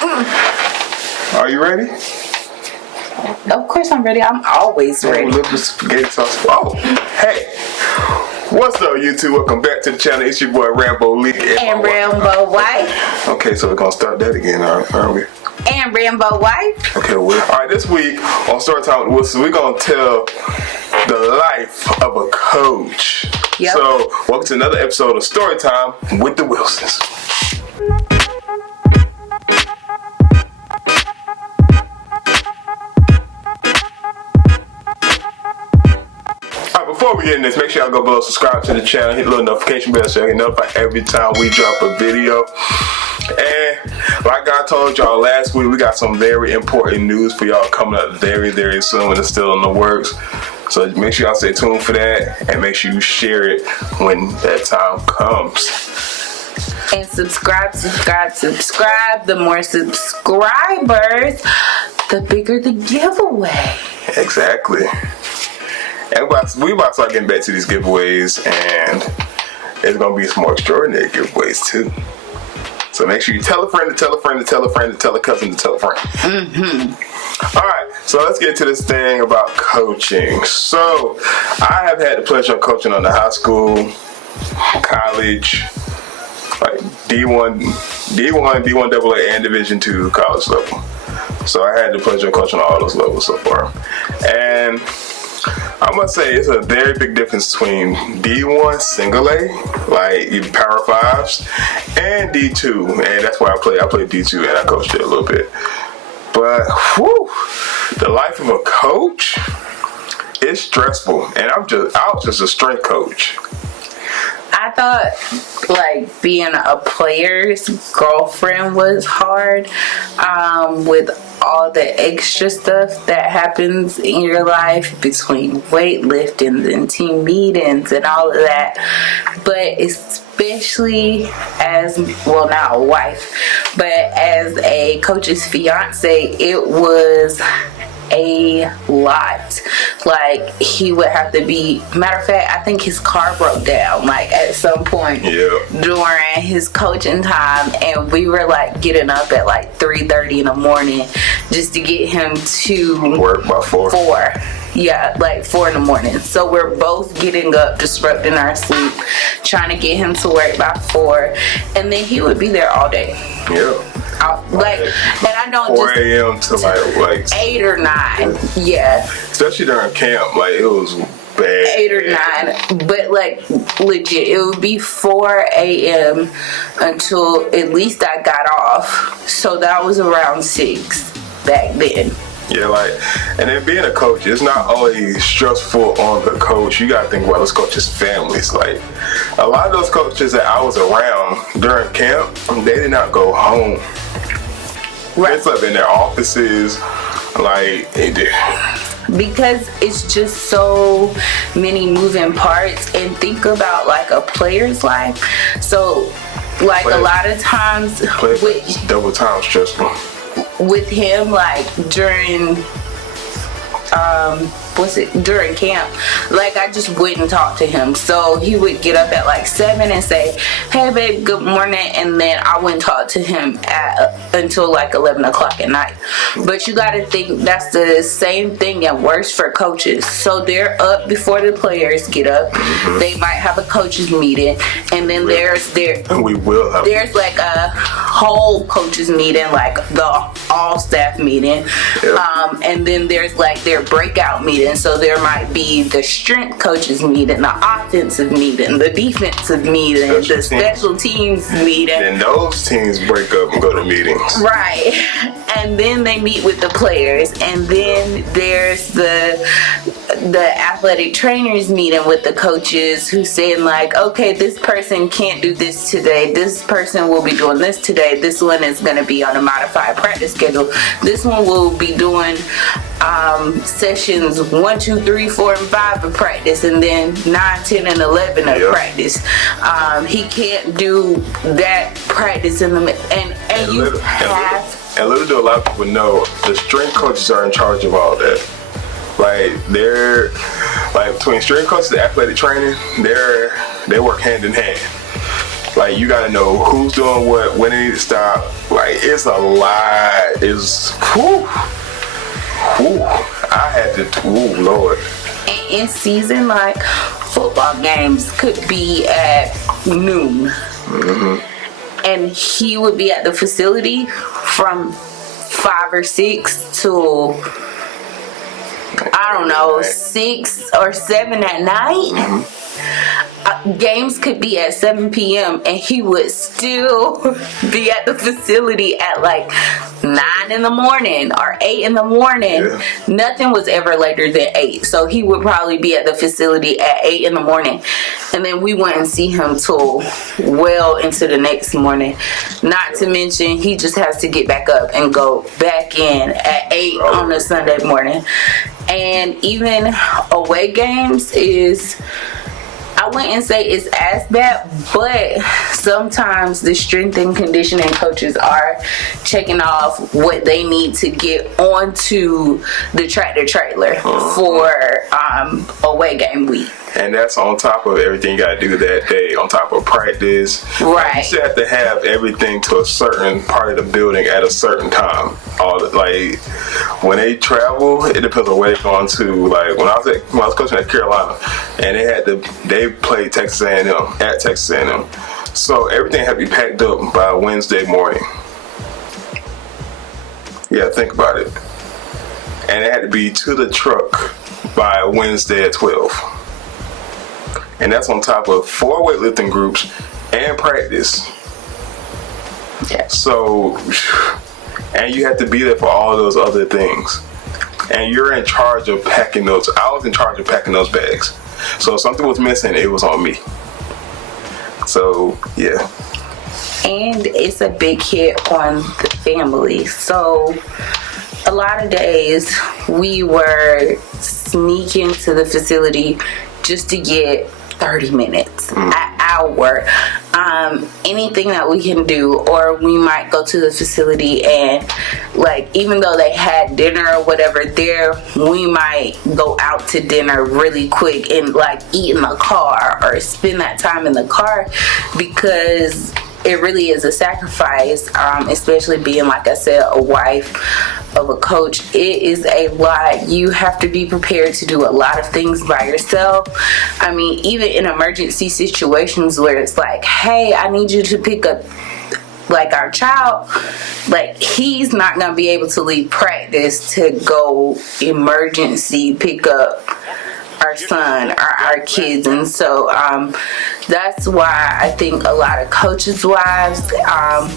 Are you ready? Of course I'm ready. I'm always ready. Little spaghetti sauce. Oh, hey. What's up, YouTube? Welcome back to the channel. It's your boy Rambo Lee and Rambo White. Okay, so we're gonna start that again, aren't we? And Rambo White. Okay, well, all right. This week on Story Time with Wilson, we're gonna tell the life of a coach. Yep. So, welcome to another episode of Story Time with the Wilsons. Before we get in this, make sure y'all go below, subscribe to the channel, hit the little notification bell so you can get notified every time we drop a video. And like I told y'all last week, we got some very important news for y'all coming up very, very soon, and it's still in the works. So make sure y'all stay tuned for that, and make sure you share it when that time comes. And subscribe. The more subscribers, the bigger the giveaway. Exactly. And we about to start getting back to these giveaways, and it's going to be some more extraordinary giveaways too. So make sure you tell a friend to tell a friend to tell a friend to tell a cousin to tell a friend. Alright, so let's get to this thing about coaching. So, I have had the pleasure of coaching on the high school, college, like D1, D1AA, and Division II college level. So I had the pleasure of coaching on all those levels so far. And I must say it's a very big difference between D1 single A, like Power 5s, and D2, and that's why I played D2 and I coached it a little bit. But whew, the life of a coach is stressful, and I was just a strength coach. I thought like being a player's girlfriend was hard, with all the extra stuff that happens in your life between weightlifting and team meetings and all of that. But especially as, well, not a wife, but as a coach's fiance, it was a lot. Like, he would have to be, matter of fact, I think his car broke down like at some point during his coaching time, and we were like getting up at like 3:30 in the morning just to get him to work by 4. Yeah, like 4 in the morning. So we're both getting up, disrupting our sleep, trying to get him to work by 4, and then he would be there all day. Yeah. Like, and I don't 4 a.m. to like 8 or 9. Yeah. Especially during camp, like it was bad. 8 or 9, but like legit, it would be 4 a.m. until at least I got off. So that was around 6 back then. Yeah, like, and then being a coach, it's not only stressful on the coach. You gotta think about those coaches' families. Like, a lot of those coaches that I was around during camp, they did not go home. Right. They slept in their offices, like they did. Because it's just so many moving parts, and think about like a player's life. So, like a lot of times, with double time stressful. With him, like during during camp, like I just wouldn't talk to him. So he would get up at like 7 and say, "Hey babe, good morning," and then I wouldn't talk to him until like 11 o'clock at night. But you gotta think that's the same thing and worse for coaches. So they're up before the players get up. They might have a coaches meeting, and then there's like a whole coaches meeting, like the all staff meeting. And then there's like their breakout meeting. So there might be the strength coaches meeting, the offensive meeting, the defensive meeting, the special teams meeting. And those teams break up and go to meetings. Right. And then they meet with the players. And then there's the athletic trainers meeting with the coaches who's saying like, okay, this person can't do this today. This person will be doing this today. This one is going to be on a modified practice schedule. This one will be doing sessions 1, 2, 3, 4, and 5 of practice, and then 9, 10, and 11 of practice. He can't do that practice in the and you have. And little do a lot of people know, the strength coaches are in charge of all that. Like, they're like between strength coaches and athletic training, they work hand in hand. Like, you gotta know who's doing what, when they need to stop. Like, it's a lot. It's whew. I had to. Ooh, Lord. And in season, like football games could be at noon, and he would be at the facility from 5 or 6 to, I don't know, 6 or 7 at night. Games could be at 7 p.m. and he would still be at the facility at like 9 in the morning or 8 in the morning. Yeah. Nothing was ever later than 8. So he would probably be at the facility at 8 in the morning. And then we wouldn't see him till well into the next morning. Not to mention, he just has to get back up and go back in at 8 on a Sunday morning. And even away games is, I wouldn't say it's as bad, but sometimes the strength and conditioning coaches are checking off what they need to get onto the tractor trailer for away game week. And that's on top of everything you gotta do that day, on top of practice. Right. You still have to have everything to a certain part of the building at a certain time. Like, when they travel, it depends on where they're going to. Like, when I was coaching at Carolina, and they played Texas A&M at Texas A&M. So everything had to be packed up by Wednesday morning. Yeah, think about it. And it had to be to the truck by Wednesday at 12. And that's on top of 4 weightlifting groups and practice. Yeah. So, and you have to be there for all those other things. And you're in charge of packing those. I was in charge of packing those bags. So if something was missing, it was on me. So, yeah. And it's a big hit on the family. So a lot of days we were sneaking to the facility just to get 30 minutes, an hour, anything that we can do. Or we might go to the facility and, like, even though they had dinner or whatever there, we might go out to dinner really quick and like eat in the car or spend that time in the car, because it really is a sacrifice, especially being, like I said, a wife of a coach. It is a lot. You have to be prepared to do a lot of things by yourself. I mean, even in emergency situations where it's like, hey, I need you to pick up like our child, like he's not gonna be able to leave practice to go emergency pick up our son or our kids. And so that's why I think a lot of coaches' wives are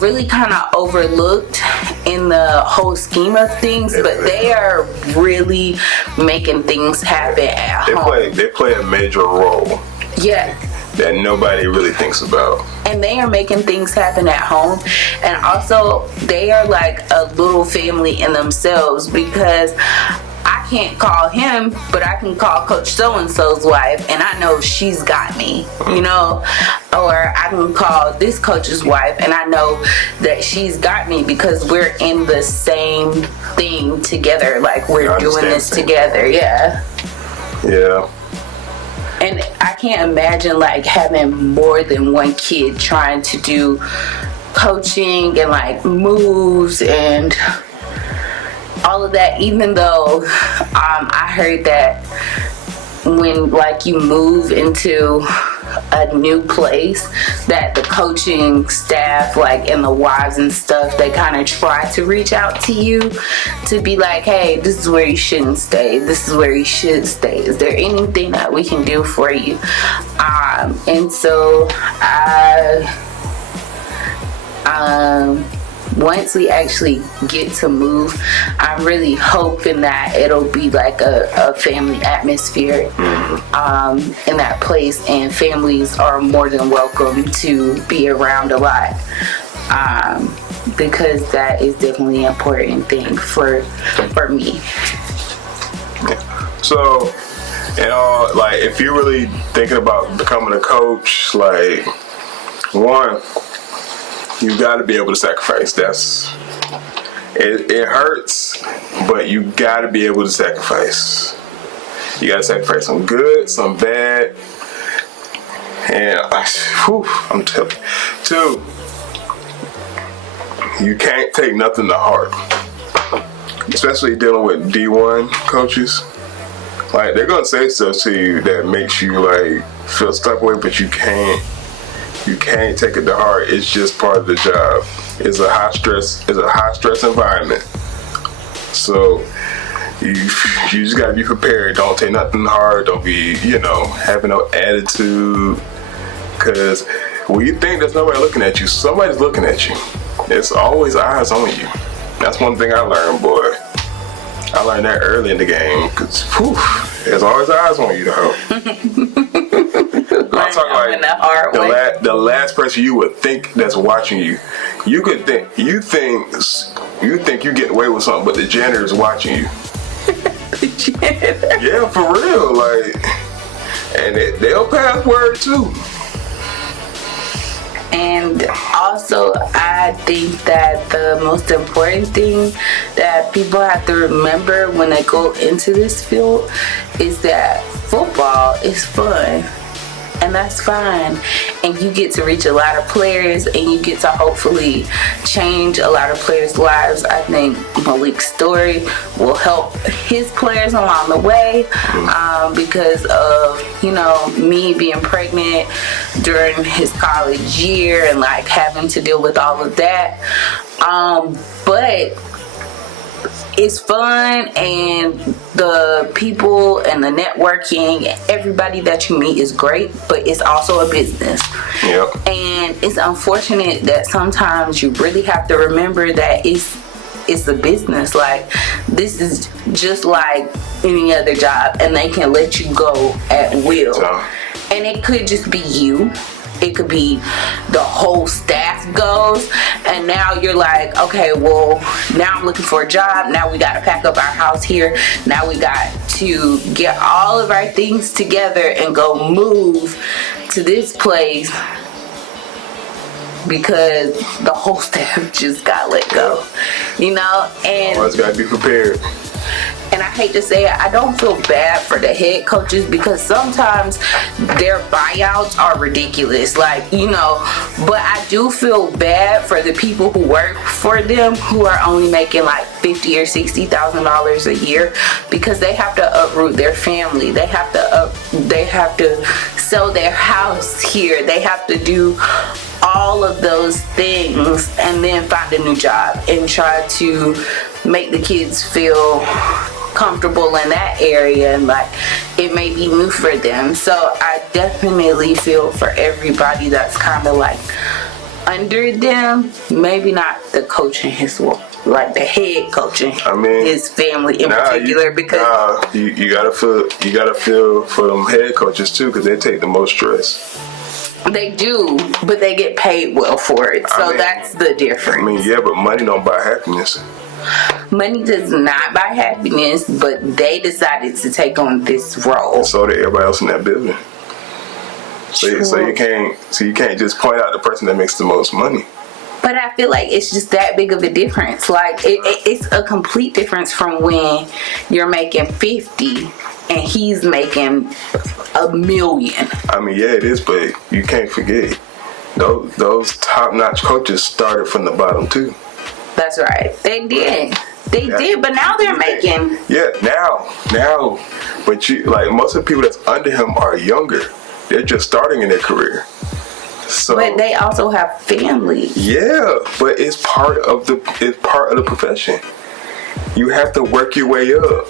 really kind of overlooked in the whole scheme of things, but they are really making things happen at home. They play a major role. Yeah. That nobody really thinks about. And they are making things happen at home. And also, they are like a little family in themselves, because I can't call him, but I can call Coach so-and-so's wife, and I know she's got me, you know? Or I can call this coach's wife, and I know that she's got me, because we're in the same thing together. Like, we're doing this together, yeah. Yeah. And I can't imagine, like, having more than one kid trying to do coaching and, like, moves and all of that, even though I heard that when, like, you move into a new place, that the coaching staff, like, and the wives and stuff, they kind of try to reach out to you to be like, hey, this is where you shouldn't stay, this is where you should stay, is there anything that we can do for you? And so once we actually get to move, I'm really hoping that it'll be like a family atmosphere in that place, and families are more than welcome to be around a lot, because that is definitely an important thing for me. So, you know, like, if you're really thinking about becoming a coach, like, one, you got to be able to sacrifice. It hurts, but you got to be able to sacrifice. You got to sacrifice some good, some bad, And I'm telling you, two, you can't take nothing to heart, especially dealing with D1 coaches. Like, they're gonna say stuff to you that makes you like feel stuck away, but you can't take it to heart. It's just part of the job. It's a high stress environment. So you just gotta be prepared. Don't take nothing hard. Don't be, having no attitude. Cause when you think there's nobody looking at you, somebody's looking at you. It's always eyes on you. That's one thing I learned, boy. I learned that early in the game. Cause there's always eyes on you, though. I'm talking like the last person you would think that's watching you. You think you get away with something, but the janitor is watching you. The janitor. Yeah, for real. Like, and they'll pass word too. And also, I think that the most important thing that people have to remember when they go into this field is that football is fun. And that's fine. And you get to reach a lot of players, and you get to hopefully change a lot of players' lives. I think Malik's story will help his players along the way because of, me being pregnant during his college year and like having to deal with all of that. But it's fun, and the people and the networking, everybody that you meet is great, but it's also a business. Yep. And it's unfortunate that sometimes you really have to remember that it's a business. Like, this is just like any other job, and they can let you go at will. And it could just be you. It could be the whole staff goes, and now you're like, okay, well, now I'm looking for a job. Now we got to pack up our house here. Now we got to get all of our things together and go move to this place because the whole staff just got let go, and always got to be prepared. And I hate to say it, I don't feel bad for the head coaches because sometimes their buyouts are ridiculous. But I do feel bad for the people who work for them who are only making like $50,000 or $60,000 a year because they have to uproot their family. They have to sell their house here. They have to do all of those things and then find a new job and try to make the kids feel comfortable in that area, and like it may be new for them. So I definitely feel for everybody that's kind of like under them, maybe not the coach in his like the head coach in his family in particular, because you gotta feel for them head coaches too, because they take the most stress. They do, but they get paid well for it. So that's the difference. But money don't buy happiness. Money does not buy happiness, but they decided to take on this role. And so did everybody else in that building. So you can't just point out the person that makes the most money. But I feel like it's just that big of a difference. Like it's a complete difference from when you're making 50 and he's making $1 million. It is, but you can't forget those top-notch coaches started from the bottom too. That's right. They did. They did, but now they're making. Yeah, now. But most of the people that's under him are younger. They're just starting in their career. So, but they also have families. Yeah, but it's part of the profession. You have to work your way up.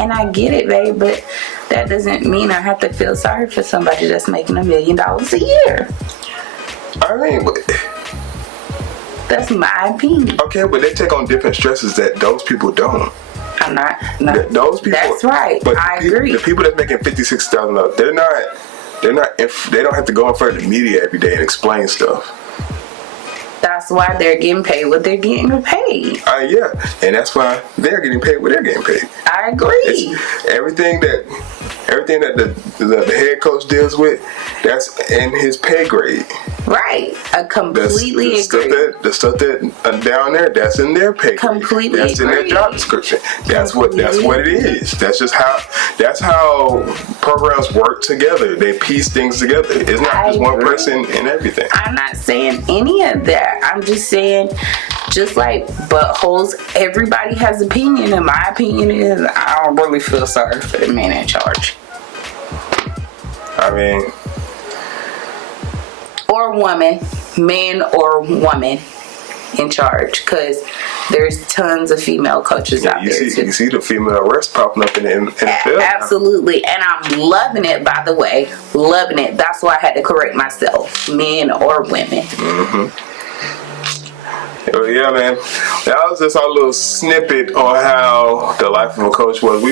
And I get it, babe, but that doesn't mean I have to feel sorry for somebody that's making $1 million a year. That's my opinion. Okay, but they take on different stresses that those people don't. I'm not. Those people. That's right. But I agree. The people that's making $56,000, they don't have to go in front of the media every day and explain stuff. That's why they're getting paid what they're getting paid. Yeah, and that's why they're getting paid what they're getting paid. I agree. Everything that Everything that the head coach deals with, that's in his pay grade. Right. I completely agree. The stuff that down there, that's in their pay grade. Completely That's in their agree. job description. That's what it is. That's how programs work together. They piece things together. It's not just one person in everything. I'm not saying any of that. I'm just saying, just like buttholes, everybody has opinion, and my opinion is I don't really feel sorry for the man in charge. I mean, or woman, man or woman in charge, because there's tons of female coaches out there too. You see the female refs popping up in the NFL. Absolutely, and I'm loving it, by the way. Loving it. That's why I had to correct myself. Men or women. Well, yeah, man. That was just our little snippet on how the life of a coach was.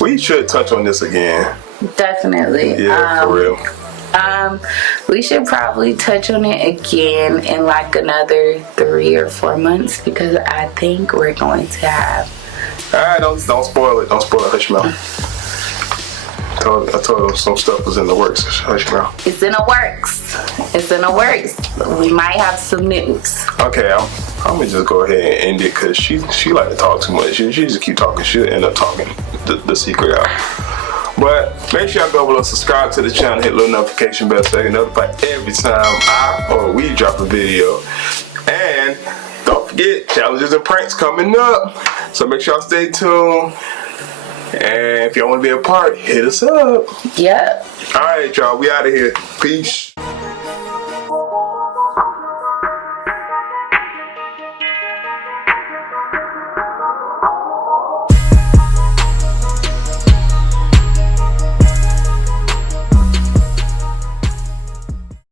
We should touch on this again. Definitely. Yeah, for real. We should probably touch on it again in like another 3 or 4 months, because I think we're going to have. Alright, don't spoil it. Don't spoil it. Hush your mouth. I told them some stuff was in the works. Hush your mouth. It's in the works. It's in the works. We might have some news. Okay, I'm gonna just go ahead and end it because she like to talk too much. She just keep talking. She'll end up talking the secret out. But make sure y'all go below, subscribe to the channel, hit the little notification bell so you get notified every time I or we drop a video. And don't forget, challenges and pranks coming up. So make sure y'all stay tuned. And if y'all want to be a part, hit us up. Yep. Alright, y'all, we out of here. Peace.